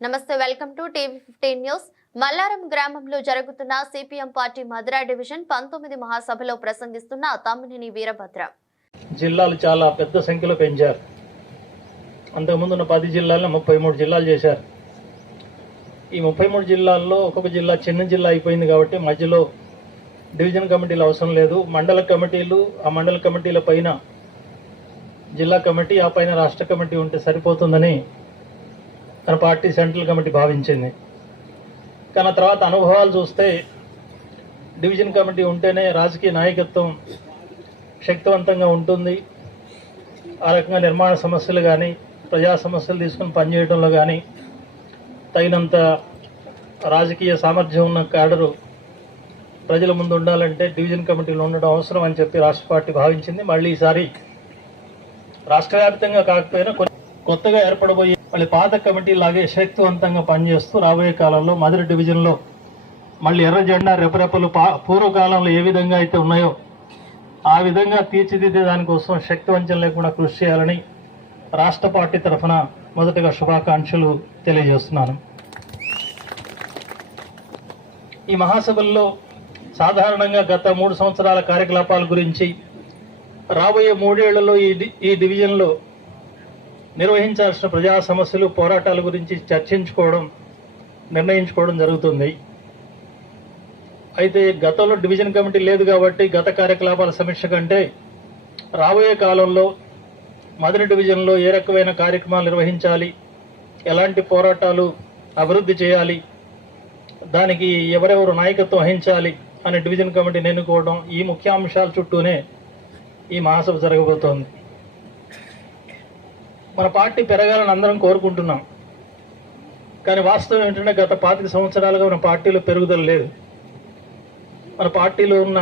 నమస్తే, welcome to టీవీ15 news. Mallaram గ్రామంలో జరుగుతున్న సిపిఎం పార్టీ మధుర డివిజన్ 19 మహాసభలో ప్రసంగిస్తున్న తమ్మినేని వీరభద్ర. జిల్లాలు చాలా పెద్ద సంఖ్యలో పెంచారు. అంతకుముందున్న 10 జిల్లాలను 33 జిల్లాలు చేశారు. ఈ 33 జిల్లాల్లో ఒక్కొక్క జిల్లా చిన్న జిల్లా అయిపోయింది కాబట్టి మధ్యలో డివిజన్ కమిటీలు అవసరం లేదు. మండల కమిటీలు, ఆ మండల కమిటీల పైన జిల్లా కమిటీ, ఆ పైన రాష్ట్ర కమిటీ ఉంటే సరిపోతుందని తన పార్టీ సెంట్రల్ కమిటీ భావించింది. కానీ తర్వాత అనుభవాలు చూస్తే డివిజన్ కమిటీ ఉంటేనే రాజకీయ నాయకత్వం శక్తివంతంగా ఉంటుంది. ఆ రకంగా నిర్మాణ సమస్యలు కానీ, ప్రజా సమస్యలు తీసుకుని పనిచేయడంలో కానీ తగినంత రాజకీయ సామర్థ్యం ఉన్న క్యాడరు ప్రజల ముందు ఉండాలంటే డివిజన్ కమిటీలు ఉండడం అవసరం అని చెప్పి రాష్ట్ర పార్టీ భావించింది. మళ్ళీ ఈసారి రాష్ట్ర వ్యాప్తంగా కాకపోయినా కొత్తగా ఏర్పడబోయే మళ్ళీ పాత కమిటీ లాగే శక్తివంతంగా పనిచేస్తూ రాబోయే కాలంలో మధుర డివిజన్లో మళ్ళీ ఎర్ర జెండా రెపరెపలు పూర్వకాలంలో ఏ విధంగా అయితే ఉన్నాయో ఆ విధంగా తీర్చిదిద్దే దానికోసం శక్తివంచన లేకుండా కృషి చేయాలని రాష్ట్ర పార్టీ తరఫున మొదటగా శుభాకాంక్షలు తెలియజేస్తున్నాను. ఈ మహాసభల్లో సాధారణంగా గత 3 సంవత్సరాల కార్యకలాపాల గురించి, రాబోయే 3 ఏళ్లలో ఈ డివిజన్లో నిర్వహించాల్సిన ప్రజా సమస్యలు, పోరాటాల గురించి చర్చించుకోవడం, నిర్ణయించుకోవడం జరుగుతుంది. అయితే గతంలో డివిజన్ కమిటీ లేదు కాబట్టి గత కార్యకలాపాల సమీక్ష కంటే రాబోయే కాలంలో మధుర డివిజన్లో ఏ రకమైన కార్యక్రమాలు నిర్వహించాలి, ఎలాంటి పోరాటాలు అభివృద్ధి చేయాలి, దానికి ఎవరెవరు నాయకత్వం వహించాలి అనే డివిజన్ కమిటీని ఎన్నుకోవడం, ఈ ముఖ్యాంశాల చుట్టూనే ఈ మహాసభ జరగబోతోంది. మన పార్టీ పెరగాలని అందరం కోరుకుంటున్నాం. కానీ వాస్తవం ఏంటంటే గత 25 సంవత్సరాలుగా మన పార్టీలో పెరుగుదల లేదు. మన పార్టీలో ఉన్న